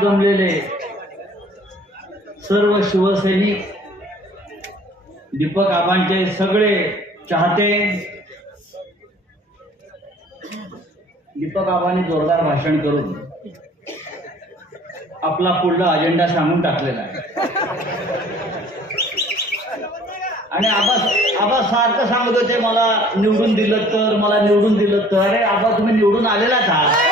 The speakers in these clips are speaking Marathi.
जमलेले सर्व शिवसैनिक दीपक आबांचे सगळे चाहते दीपक आबांनी जोरदार भाषण करून आपला पुढला अजेंडा सांगून टाकलेला आहे आणि आबा आबा सारखं सांगत होते मला निवडून दिलं तर मला निवडून दिलं तर अरे आबा तुम्ही निवडून आलेलाच आहात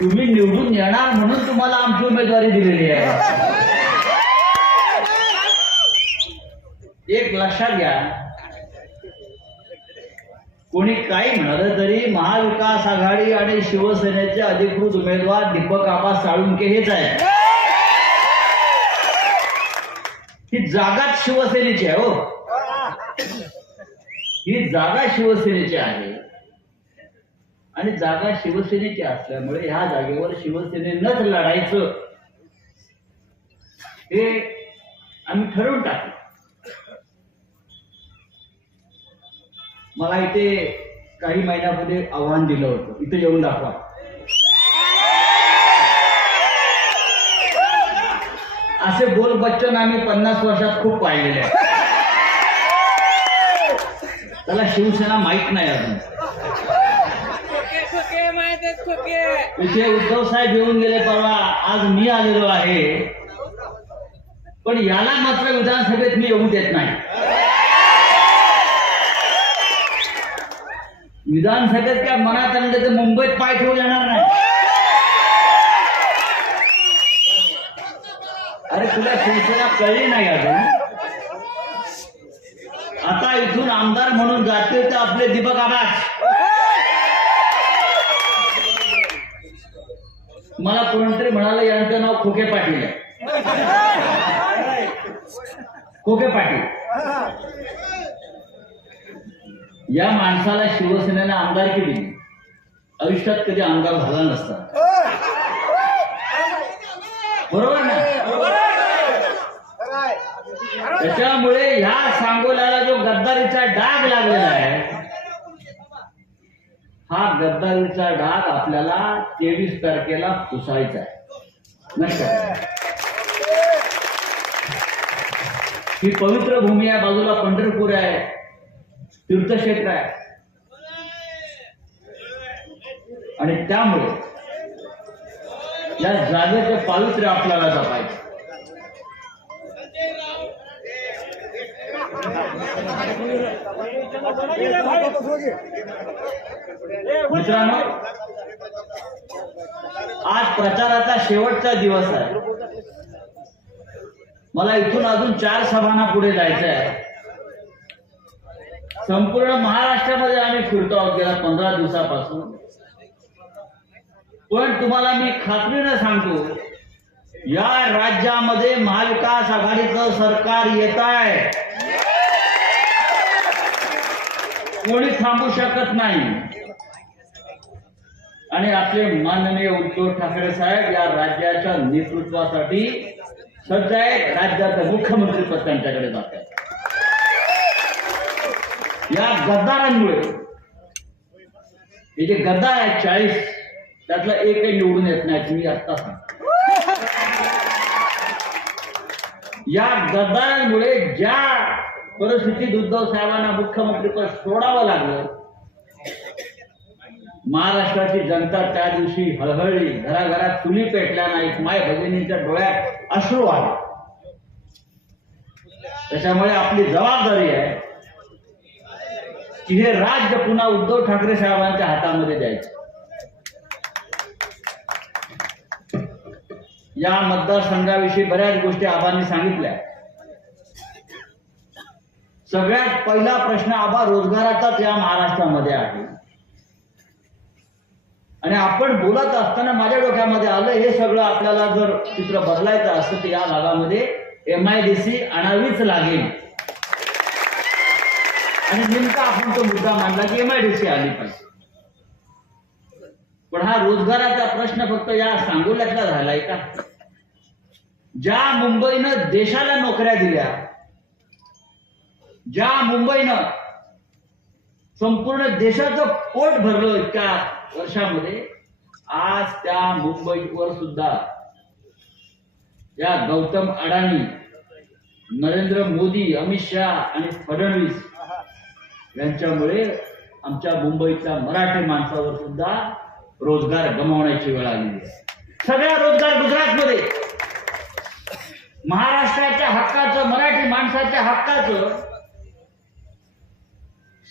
तुम्ही निवडून येणार म्हणून तुम्हाला आमची उमेदवारी दिलेली आहे एक लक्षात घ्या कोणी काही म्हणाल तरी महाविकास आघाडी आणि शिवसेनेचे अधिकृत उमेदवार दीपक आबा साळुंके हेच आहे ही जागाच शिवसेनेची आहे हो ही जागा शिवसेनेची आहे आणि जागा शिवसेनेची असल्यामुळे ह्या जागेवर शिवसेनेनंच लढायचं हे आम्ही ठरवून टाकलं मला इथे काही महिन्यामध्ये आव्हान दिलं होतं इथे येऊन दाखवा असे बोल बच्चन आम्ही पन्नास वर्षात खूप पाहिलेले त्याला शिवसेना माहीत नाही अजून इथे उद्धव साहेब येऊन गेले परवा आज मी आलेलो आहे पण याला मात्र विधानसभेत मी येऊ देत नाही विधानसभेत काय मनात आणलं तर मुंबईत पाय ठेवून येणार नाही अरे तुला शिवसेना कळली नाही अजून आता इथून आमदार म्हणून जाते ते आपले दीपक आबाज मला कोणतरी म्हणाले यांचं नाव खोके पाटील आहे खोके पाटील या माणसाला शिवसेनेनं आमदार दिली आयुष्यात कधी आमदार झाला नसता बरोबर ना त्याच्यामुळे ह्या सांगोल्याला जो गद्दारीचा डाग लागलेला आहे हा गद्दारीचा डाग आपल्याला तेवीस तारखेला पुसायचा आहे ही पवित्र भूमी आहे बाजूला पंढरपूर आहे तीर्थक्षेत्र आहे आणि त्यामुळे या जागेचं पावित्र्य आपल्याला जपायचं आज प्रचाराचा शेवटचा दिवस आहे मला इथून अजून चार सभांना पुढे जायचं आहे संपूर्ण महाराष्ट्रामध्ये आम्ही फिरतो आहोत गेल्या पंधरा दिवसापासून पण तुम्हाला मी खात्रीनं सांगतो या राज्यामध्ये महाविकास आघाडीचं सरकार येत आहे कोणी थांबू शकत नाही आणि आपले माननीय उद्धव ठाकरे साहेब या राज्याच्या नेतृत्वासाठी सध्या एक राज्याचं मुख्यमंत्री पद त्यांच्याकडे जात या गद्दारांमुळे हे जे गद्दा आहे चाळीस त्यातला एकही निवडून येत नाही मी आत्ता या गद्दारांमुळे ज्या परिस्थितीत उद्धव साहेबांना मुख्यमंत्रीपद सोडावं लागलं महाराष्ट्राची जनता त्या दिवशी हळहळली घराघरात चुली पेटल्या नाही माय भगिनींच्या डोळ्यात अश्रू आले त्याच्यामुळे आपली जबाबदारी आहे की हे राज्य पुन्हा उद्धव ठाकरे साहेबांच्या हातामध्ये द्यायचं या मतदारसंघाविषयी बऱ्याच गोष्टी आबांनी सांगितल्या सगळ्यात पहिला प्रश्न आबा रोजगाराचाच या महाराष्ट्रामध्ये आहे आणि आपण बोलत असताना माझ्या डोक्यामध्ये आलं हे सगळं आपल्याला जर चित्र बदलायचं असतं तर या भागामध्ये एम आय डी सी आणावीच लागेल आणि नेमका आपण तो मुद्दा मांडला की एम आय डी सी आली पाहिजे पण हा रोजगाराचा प्रश्न फक्त या सांगोल्यातला झालाय का ज्या मुंबईनं देशाला नोकऱ्या दिल्या ज्या मुंबईनं संपूर्ण देशाचं पोट भरलं इतक्या वर्षामध्ये आज त्या मुंबईवर सुद्धा या गौतम अडाणी नरेंद्र मोदी अमित शहा आणि फडणवीस यांच्यामुळे आमच्या मुंबईच्या मराठी माणसावर सुद्धा रोजगार गमावण्याची वेळ आलेली आहे सगळा रोजगार गुजरातमध्ये महाराष्ट्राच्या हक्काचं मराठी माणसाच्या हक्काचं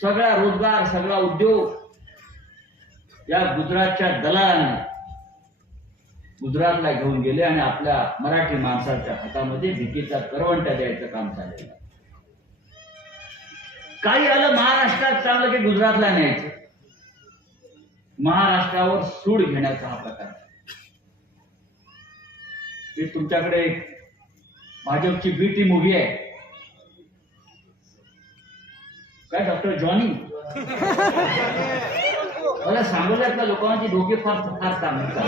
सगळा रोजगार सगळा उद्योग या गुजरातच्या दलालाने गुजरातला घेऊन गेले आणि आपल्या मराठी माणसाच्या हातामध्ये भीतीचा करवंटा द्यायचं काम चाललं काही आलं महाराष्ट्रात चांगलं की गुजरातला न्यायचं महाराष्ट्रावर सूड घेण्याचा हा प्रकार तुमच्याकडे भाजपची बी टी उभी आहे काय डॉक्टर जॉनी मला सांगवल्यात ना लोकांची डोके फार फार सांगतात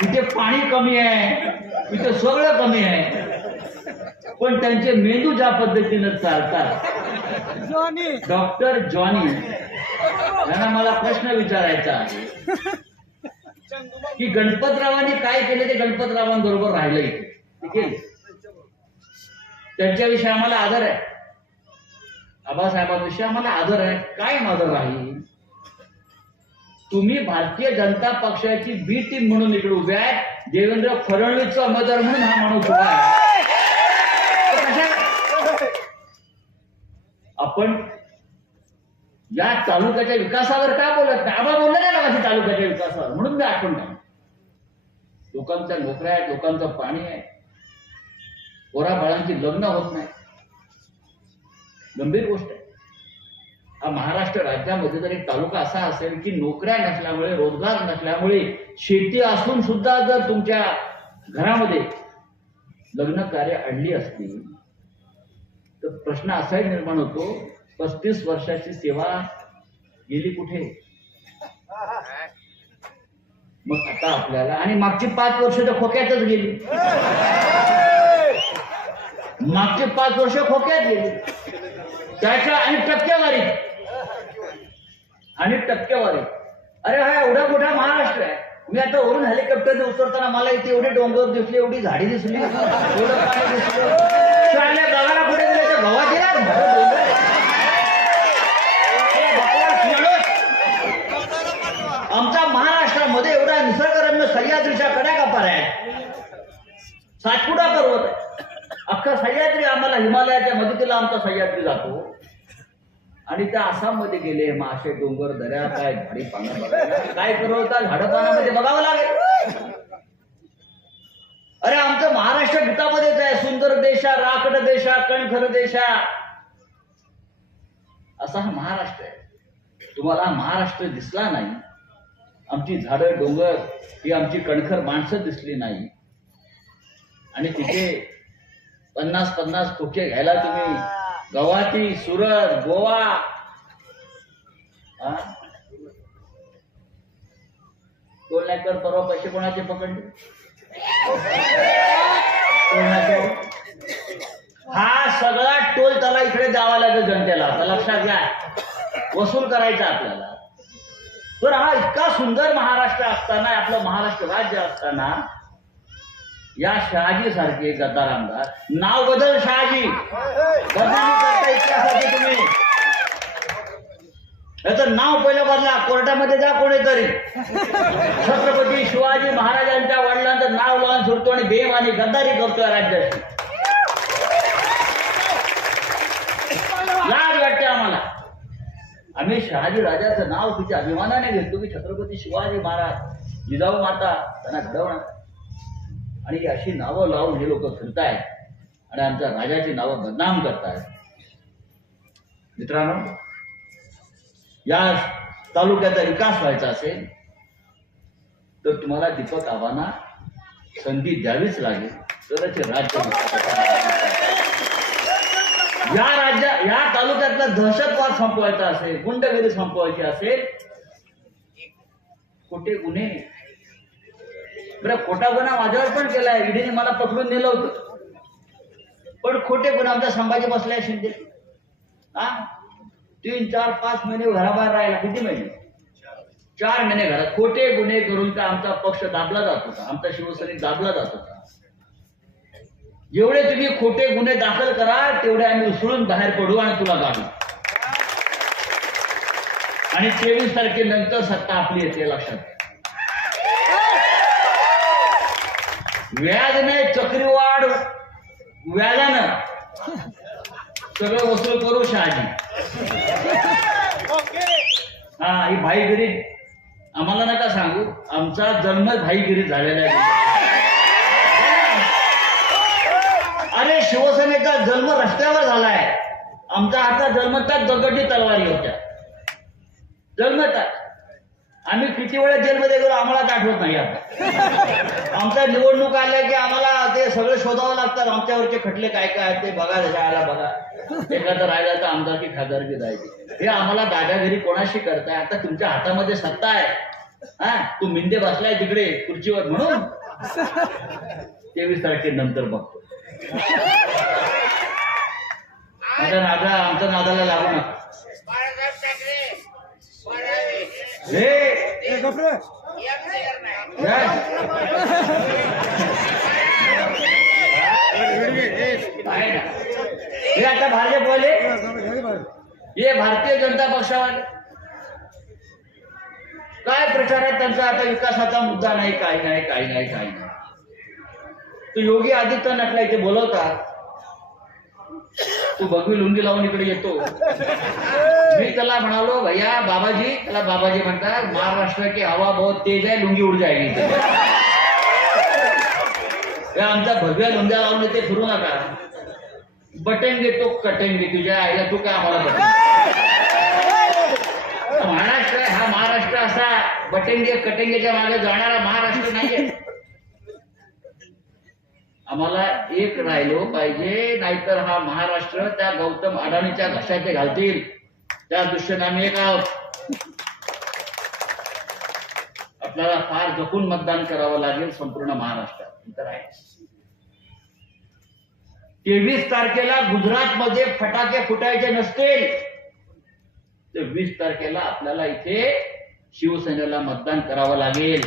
तिथे पाणी कमी आहे इथे सगळं कमी आहे पण त्यांचे मेंदू ज्या पद्धतीनं चालतात जॉनी डॉक्टर जॉनी यांना मला प्रश्न विचारायचा आहे की गणपतरावांनी काय केले ते गणपतरावांबरोबर राहिले ठीक आहे त्यांच्याविषयी आम्हाला आदर आहे आबासाहेबांविषयी आम्हाला आदर आहे काय आदर आहे तुम्ही भारतीय जनता पक्षाची बी टीम म्हणून इकडे उभे आहे देवेंद्र फडणवीसचा आमदार म्हणून हा माणूस उभा आहे आपण या तालुक्याच्या विकासावर का बोलत नाही आम्हाला बोलले नाही माझ्या तालुक्याच्या विकासावर म्हणून मी आठवण नाही लोकांच्या नोकऱ्या आहेत लोकांचं पाणी आहे पोरा बाळांची लग्न होत नाही गंभीर गोष्ट आहे हा महाराष्ट्र राज्यामध्ये जर एक तालुका असा असेल की नोकऱ्या नसल्यामुळे रोजगार नसल्यामुळे शेती असून सुद्धा जर तुमच्या घरामध्ये लग्न कार्य आणली असतील तर प्रश्न असाही निर्माण होतो पस्तीस वर्षाची सेवा गेली कुठे मग आता आपल्याला आणि मागची पाच वर्ष तर खोक्यातच गेली मागची पाच वर्ष खोक्यात गेली त्याच्या आणि टक्केवारी आणि टक्केवारी अरे हा एवढा मोठा महाराष्ट्र आहे मी आता वरून हेलिकॉप्टरने उतरताना मला इथे एवढे डोंगर दिसले एवढी झाडी दिसली एवढं गावाला पुढे त्या भावाचे आमच्या महाराष्ट्रामध्ये एवढा निसर्गरम्य सह्याद्रीच्या कड्या कापार आहे सातपुडा पर्वत आहे अख्खा सह्याद्री आम्हाला हिमालयाच्या सुद्धा आमचा सह्याद्री जातो आणि त्या आसाममध्ये गेले मासे डोंगर दऱ्या काय झाडी पानं काय करवता झाडं पानामध्ये बघावं लागेल अरे आमचं महाराष्ट्र गीतामध्येच आहे सुंदर देशा राकट देशा कणखर देशा असा हा महाराष्ट्र आहे तुम्हाला महाराष्ट्र दिसला नाही आमची झाडं डोंगर ही आमची कणखर माणसं दिसली नाही आणि तिथे पन्नास पन्नास खोके घ्यायला तुम्ही गवाती सुरत गोवा कर परवा पैसे कोणाचे पकडले हा सगळा टोल त्याला इकडे द्यावा लागेल जनतेला आता लक्षात घ्या वसूल करायचा आपल्याला तर हा इतका सुंदर महाराष्ट्र असताना आपलं महाराष्ट्र राज्य असताना या शहाजी सारखे आमदार नाव बदल शहाजी बदल तुम्ही याचं नाव पहिलं बदला कोर्टामध्ये जा कोणीतरी छत्रपती शिवाजी महाराजांच्या वडिलांचं नाव लावून सोडतो आणि भेम आणि गद्दारी करतोय राज्याची लाज वाटते आम्हाला आम्ही शहाजी राजाचं नाव तिच्या अभिमानाने घेतो की छत्रपती शिवाजी महाराज जिजाऊ माता त्यांना घडवणार आणि अशी नावं लावून हे लोक फिरतायत आणि आमच्या राजाची नावं बदनाम करतायत मित्रांनो या तालुक्याचा विकास व्हायचा असेल तर तुम्हाला दीपक आव्हाना संधी द्यावीच लागेल तरच राज्य या राज्या या तालुक्यातला दहशतवाद संपवायचा असेल गुंडगिरी संपवायची असेल कुठे गुन्हे बरं खोटा गुन्हा माझ्यावर पण केलाय ईडीने मला पकडून नेलं होतं पण खोटे गुन्हा आमचा संभाजी बसलाय शिंदे हा तीन चार पाच महिने घराबाहेर राहिला किती महिने चार महिने घरात खोटे गुन्हे करून का आमचा पक्ष दाबला जात होता आमचा शिवसैनिक दाबला जात होता जेवढे तुम्ही खोटे गुन्हे दाखल करा तेवढे आम्ही उसळून बाहेर पडू आणि तुला काढू आणि तेवीस तारखेनंतर सत्ता आपली येते लक्षात व्याज नाही चक्रीवाढ व्याजानं सगळं वसूल करू शहाजी हा ही भाईगिरी आम्हाला नका सांगू आमचा जन्म भाईगिरी झालेला आहे अरे शिवसेनेचा जन्म रस्त्यावर झालाय आमचा आता जन्मतात दगडी तलवारी होत्या जन्मतात आम्ही किती वेळा जेलमध्ये गेलो आम्हालाच आठवत नाही आता आमच्या निवडणूक आल्या की आम्हाला ते सगळं शोधावं लागतात आमच्यावरचे खटले काय काय ते बघा आला बघा तर राहिला तर खासदार खासदारकी जायची हे आम्हाला दादागिरी कोणाशी करताय आता तुमच्या हातामध्ये सत्ता आहे हा तू मिंदे बसलाय तिकडे खुर्चीवर म्हणून तेवीस तारखेनंतर बघतो माझ्या नादा आमच्या नादाला लागू नका हे आता भारतीय बोलले हे भारतीय जनता पक्षावाले काय प्रचार आहे त्यांचा आता विकासाचा मुद्दा नाही काही नाही काही नाही काही नाही तो योगी आदित्यनाथला इथे बोलवतात तू बघवी लुंगी लावून इकडे येतो मी त्याला म्हणालो भैया बाबाजी त्याला बाबाजी म्हणतात महाराष्ट्र की हवा बहुत तेज आहे लुंगी उड जायची आमचा भगव्या लुंग्या लावून ते फिरू नका बटन घेतो कटन घे तुझ्या आईला तू काय आम्हाला महाराष्ट्र हा महाराष्ट्र असा बटन घे मागे जाणारा महाराष्ट्र नाहीये आम्हाला एक राहिलो पाहिजे नाहीतर हा महाराष्ट्र त्या गौतम अडाणीच्या घशाचे घालतील त्या दृष्टीने आम्ही एक आपल्याला फार जपून मतदान करावं लागेल संपूर्ण महाराष्ट्रात आहे तेवीस तारखेला गुजरात मध्ये फटाके फुटायचे नसतील तर वीस तारखेला आपल्याला इथे शिवसेनेला मतदान करावं लागेल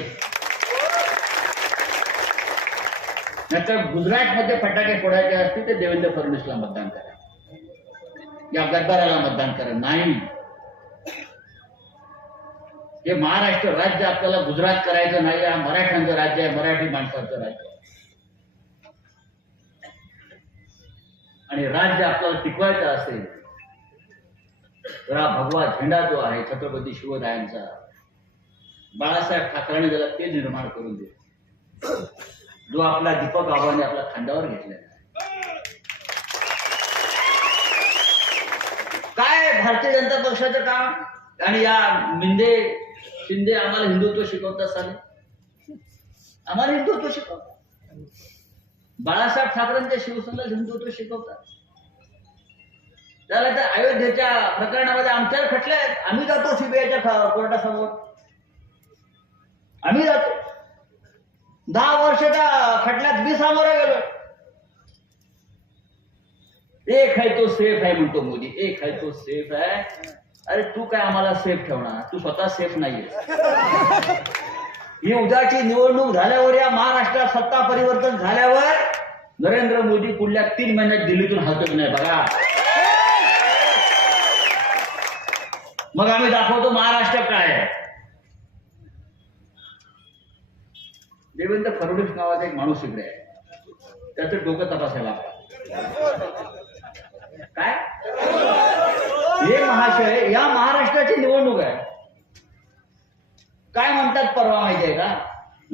नंतर गुजरातमध्ये फटाके फोडायचे असतील तर देवेंद्र फडणवीसला मतदान करा या गद्दाराला मतदान करा नाही हे महाराष्ट्र राज्य आपल्याला गुजरात करायचं नाही हा मराठ्यांचं राज्य आहे मराठी माणसाचं राज्य आणि राज्य आपल्याला टिकवायचं असेल तर हा भगवा झेंडा जो आहे छत्रपती शिवरायांचा बाळासाहेब ठाकरेने त्याला ते निर्माण करून दे जो आपला दीपक आबाने आपल्या खांद्यावर घेतलेला काय भारतीय जनता पक्षाचं काम आणि या मिंदे शिंदे आम्हाला हिंदुत्व शिकवतात साले आम्हाला हिंदुत्व शिकवतात बाळासाहेब ठाकरेंच्या शिवसेनेला हिंदुत्व शिकवतात त्याला त्या अयोध्येच्या प्रकरणामध्ये आमच्यावर खटले आहेत आम्ही जातो सीबीआयच्या कोर्टासमोर आम्ही जातो दहा वर्षाच्या खटल्यात मी गेलो एक आहे तो सेफ आहे म्हणतो मोदी एक आहे तो सेफ आहे अरे तू काय आम्हाला सेफ ठेवणार तू स्वतः सेफ नाहीये ही उद्याची निवडणूक झाल्यावर या महाराष्ट्रात सत्ता परिवर्तन झाल्यावर नरेंद्र मोदी पुढल्या तीन महिन्यात दिल्लीतून हलतच नाही बघा मग आम्ही दाखवतो महाराष्ट्र काय आहे देवेंद्र फडणवीस नावाचा एक माणूस इकडे आहे त्याचं डोकं तपासायला काय हे महाशय या महाराष्ट्राची निवडणूक आहे काय म्हणतात परवा माहिती आहे का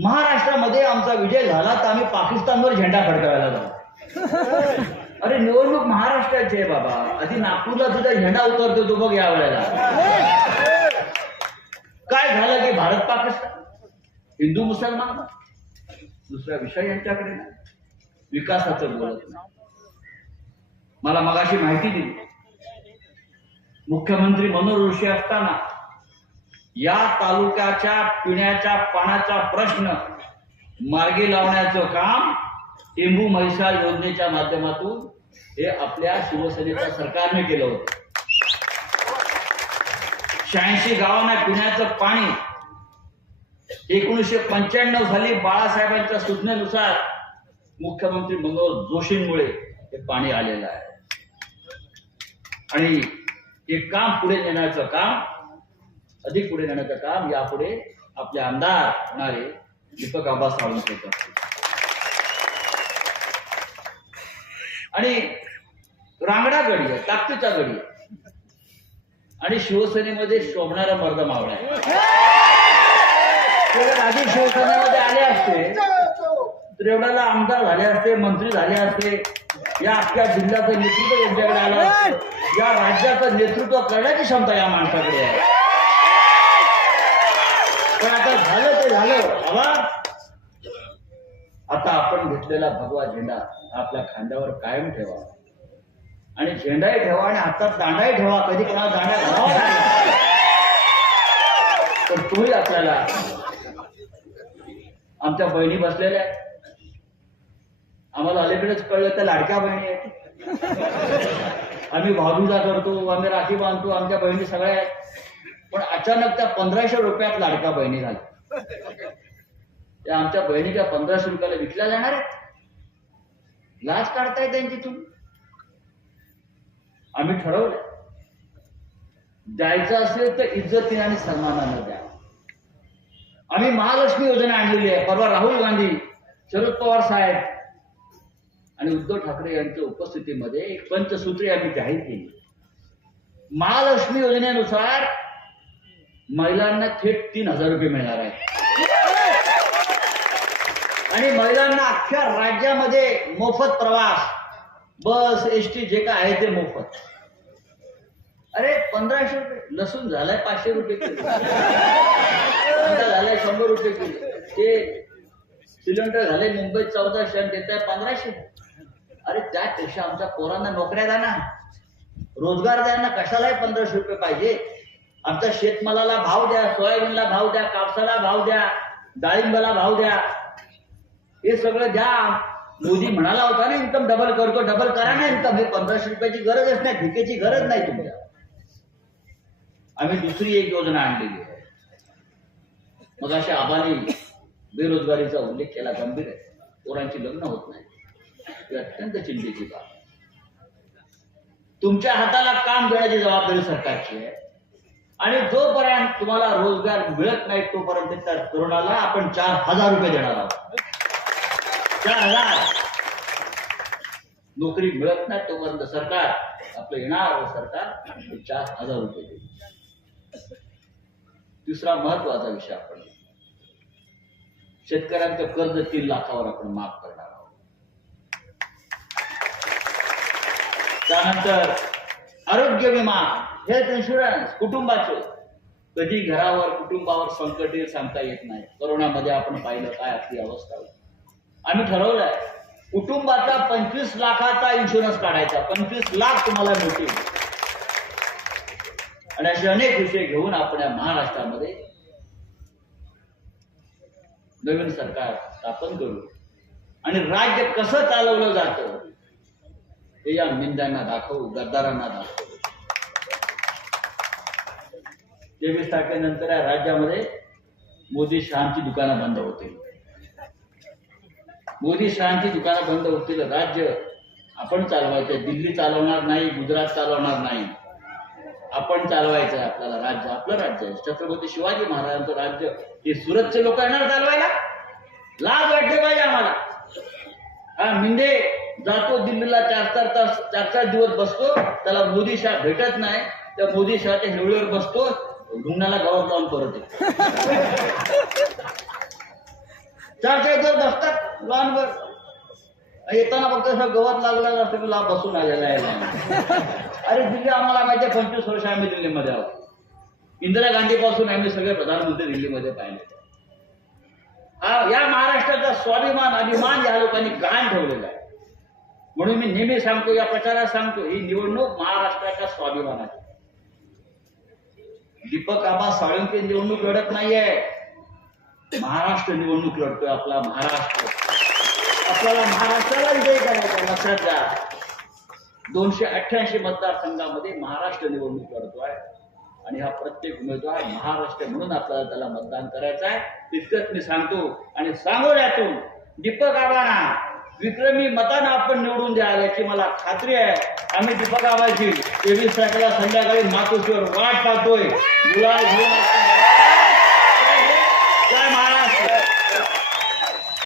महाराष्ट्रामध्ये आमचा विजय झाला तर आम्ही पाकिस्तानवर झेंडा फडकावायला जाऊ अरे निवडणूक महाराष्ट्राची आहे बाबा आधी नागपूरला सुद्धा झेंडा उतरतो तो बघ या वेळेला काय झालं की भारत पाकिस्तान हिंदू मुसलमान दुसरा विषय यांच्याकडे ना विकासाचं बोलत मला मगाशी माहिती दिली मुख्यमंत्री मनोहर ऋषी असताना या तालुक्याच्या पिण्याच्या पाण्याचा प्रश्न मार्गी लावण्याचं काम टेंबू महिषा योजनेच्या माध्यमातून हे आपल्या शिवसेनेच्या सरकारने केलं होतं शहाऐंशी गावांना पिण्याचं पाणी एकोणीसशे पंच्याण्णव साली बाळासाहेबांच्या सूचनेनुसार मुख्यमंत्री मनोहर जोशींमुळे हे पाणी आलेलं आहे आणि हे काम पुढे नेण्याचं काम अधिक पुढे नेण्याचं काम यापुढे आपले आमदार होणारे दीपक आबा सावंत आणि रांगडा गडी आहे ताकदीचा गडी आहे आणि शिवसेनेमध्ये शोभणारा मर्द मावळा आहे त्याला आले असते आमदार झाले असते मंत्री झाले असते या अख्ख्या जिल्ह्याचं नेतृत्व यांच्याकडे आलं या राज्याचं नेतृत्व करण्याची क्षमता या माणसाकडे आहे पण आता झालं ते झालं बाबा आता आपण घेतलेला भगवा झेंडा आपल्या खांद्यावर कायम ठेवा आणि झेंडाही ठेवा आणि आता दांडाही ठेवा कधी कोणाला दांडा तर तुम्ही आपल्याला आमच्या बहिणी बसलेल्या आहेत आम्हाला अलीकडेच कळलं तर लाडक्या बहिणी आहेत आम्ही भाजूजा करतो आम्ही राखी बांधतो आमच्या बहिणी सगळ्या आहेत पण अचानक त्या पंधराशे रुपयात लाडक्या बहिणी झाल्या त्या आमच्या बहिणी पंधराशे रुपयाला विकल्या जाणार आहेत लाच काढताय त्यांची तुम्ही आम्ही ठरवलं द्यायचं असेल तर इज्जतीने आणि सन्मानानं द्या आम्ही महालक्ष्मी योजना आणलेली आहे परवा राहुल गांधी शरद पवार साहेब आणि उद्धव ठाकरे यांच्या उपस्थितीमध्ये एक पंचसूत्री आम्ही जाहीर केली महालक्ष्मी योजनेनुसार महिलांना थेट तीन हजार रुपये मिळणार आहे आणि महिलांना अख्ख्या राज्यामध्ये मोफत प्रवास बस एसटी जे काय आहे ते मोफत अरे पंधराशे रुपये लसूण झालाय पाचशे रुपये किलो झालाय शंभर रुपये किलो ते सिलेंडर झाले मुंबईत चौदाशे आणि देत आहे पंधराशे अरे त्यापेक्षा आमच्या पोरांना नोकऱ्या द्या ना रोजगार द्या ना कशालाही पंधराशे रुपये पाहिजे आमच्या शेतमालाला भाव द्या सोयाबीनला भाव द्या कापसाला भाव द्या डाळिंबाला भाव द्या हे सगळं द्या मोदी म्हणाला होता ना इन्कम डबल करतो डबल करा ना इन्कम हे पंधराशे रुपयाची गरजच नाही भिकेची गरज नाही तुम्हाला आम्ही दुसरी एक योजना आणलेली आहे मग अशा आबाली बेरोजगारीचा उल्लेख केला गंभीर आहे पोरांची लग्न होत नाही ही अत्यंत चिंतेची बाब तुमच्या हाताला काम देण्याची जबाबदारी सरकारची आहे आणि जोपर्यंत तुम्हाला रोजगार मिळत नाही तोपर्यंत त्या तरुणाला आपण चार हजार रुपये देणार आहोत चार हजार नोकरी मिळत नाही तोपर्यंत सरकार आपलं येणार सरकार चार हजार रुपये देईल तिसरा महत्वाचा विषय आपण शेतकऱ्यांचं कर्ज तीन लाखावर आपण माफ करणार आहोत त्यानंतर आरोग्य विमा हेल्थ इन्शुरन्स कुटुंबाचे कधी घरावर कुटुंबावर संकट येईल सांगता येत नाही कोरोनामध्ये आपण पाहिलं काय आपली अवस्था होती आम्ही ठरवलंय कुटुंबाचा पंचवीस लाखाचा इन्शुरन्स काढायचा पंचवीस लाख तुम्हाला मिळतील आणि असे अनेक विषय घेऊन आपल्या महाराष्ट्रामध्ये नवीन सरकार स्थापन करू आणि राज्य कसं चालवलं जात हे या निंद्यांना दाखवू गद्दारांना दाखवू तेवीस तारखेनंतर या राज्यामध्ये मोदी शहांची दुकानं बंद होतील मोदी शहांची दुकानं बंद होतील राज्य आपण चालवायचं दिल्ली चालवणार नाही गुजरात चालवणार नाही आपण चालवायचं आहे आपल्याला राज्य आपलं राज्य आहे छत्रपती शिवाजी महाराजांचं राज्य हे सुरतचे लोक येणार चालवायला लाज वाटते पाहिजे आम्हाला हा मिंदे जातो दिल्लीला चार चार तास चार चार दिवस बसतो त्याला मोदी शाह भेटत नाही त्या मोदी शहाच्या हिवळीवर बसतो गुन्हाला गावात जाऊन परत येतो चार चार दिवस बसतात लॉनवर येताना फक्त असं गवत लागलं असतं की लाभ बसून आलेला आहे अरे दिल्ली आम्हाला माहिती आहे पंचवीस वर्ष आम्ही दिल्लीमध्ये आहोत इंदिरा गांधी पासून आम्ही सगळे प्रधानमंत्री दिल्लीमध्ये पाहिले हा या महाराष्ट्राचा स्वाभिमान अभिमान या लोकांनी गहाण ठेवलेला आहे म्हणून मी नेहमी सांगतो या प्रचारात सांगतो ही निवडणूक महाराष्ट्राच्या स्वाभिमानाची दीपक आबा साळुंके निवडणूक लढत नाहीये महाराष्ट्र निवडणूक लढतोय आपला महाराष्ट्र आपल्याला महाराष्ट्राला विजय करायचा लक्षात घ्या दोनशे अठ्ठ्याऐंशी मतदारसंघामध्ये महाराष्ट्र निवडणूक करतोय आणि हा प्रत्येक उमेदवार महाराष्ट्र म्हणून आपल्याला त्याला मतदान करायचं आहे तितकंच मी सांगतो आणि यातून दीपक आबाना विक्रमी मतानं आपण निवडून द्याल याची मला खात्री आहे आम्ही दीपक आबाजी तेवीस तारखेला संध्याकाळी मातोश्रीवर वाट पाहतोय गुलाल घेऊन